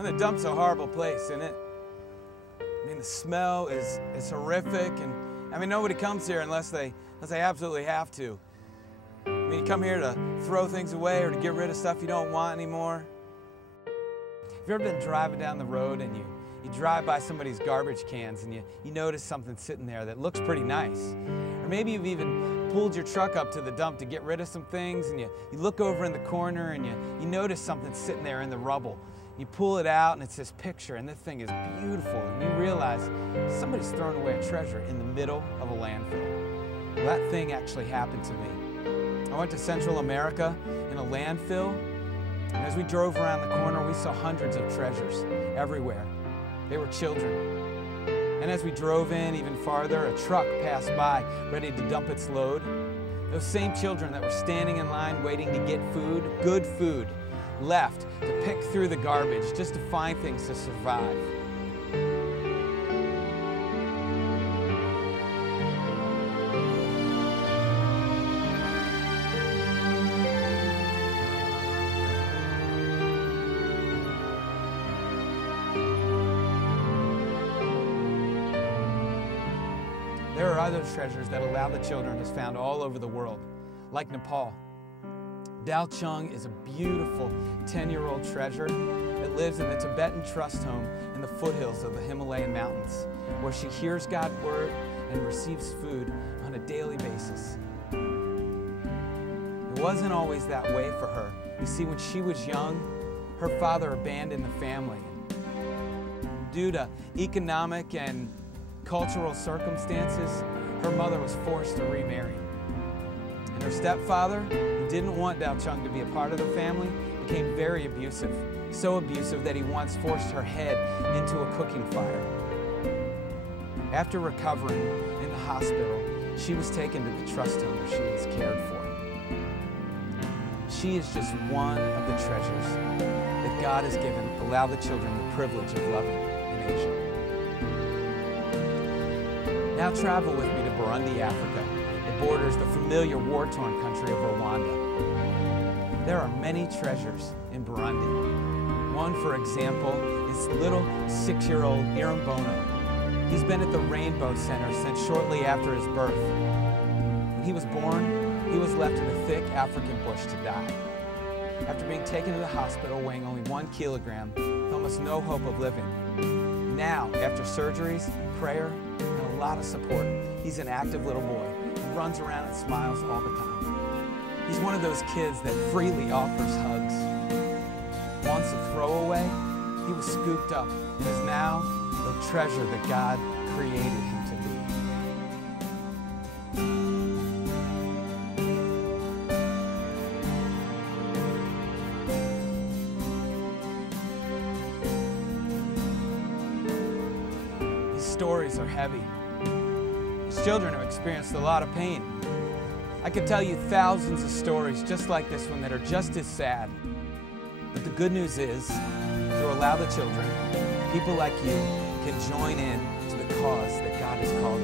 And the dump's a horrible place, isn't it? I mean, the smell is horrific, and I mean, nobody comes here unless they absolutely have to. I mean, you come here to throw things away or to get rid of stuff you don't want anymore. Have you ever been driving down the road and you drive by somebody's garbage cans and you notice something sitting there that looks pretty nice? Or maybe you've even pulled your truck up to the dump to get rid of some things, and you look over in the corner and you notice something sitting there in the rubble. You pull it out and it's this picture, and this thing is beautiful, and you realize somebody's thrown away a treasure in the middle of a landfill. Well, that thing actually happened to me. I went to Central America in a landfill, and as we drove around the corner, we saw hundreds of treasures everywhere. They were children. And as we drove in even farther, a truck passed by, ready to dump its load. Those same children that were standing in line waiting to get food, good food, left to pick through the garbage just to find things to survive. There are other treasures that Allow the Children has found all over the world, like Nepal. Dao Chung is a beautiful 10-year-old treasure that lives in the Tibetan trust home in the foothills of the Himalayan mountains, where she hears God's word and receives food on a daily basis. It wasn't always that way for her. You see, when she was young, her father abandoned the family. Due to economic and cultural circumstances, her mother was forced to remarry. And her stepfather, who didn't want Dao Chung to be a part of the family, became very abusive. So abusive that he once forced her head into a cooking fire. After recovering in the hospital, she was taken to the trust home where she was cared for. She is just one of the treasures that God has given Allow the Children the privilege of loving in Asia. Now travel with me to Burundi, Africa. It borders the familiar war-torn country of Rwanda. There are many treasures in Burundi. One, for example, is little 6-year-old Irumbono. He's been at the Rainbow Center since shortly after his birth. When he was born, he was left in a thick African bush to die. After being taken to the hospital weighing only 1 kilogram, with almost no hope of living. Now, after surgeries, prayer, and a lot of support, he's an active little boy who runs around and smiles all the time. He's one of those kids that freely offers hugs. Once a throwaway, he was scooped up and is now the treasure that God created him to be. These stories are heavy. These children have experienced a lot of pain. I could tell you thousands of stories just like this one that are just as sad. But the good news is, through Allow the Children, people like you can join in to the cause that God has called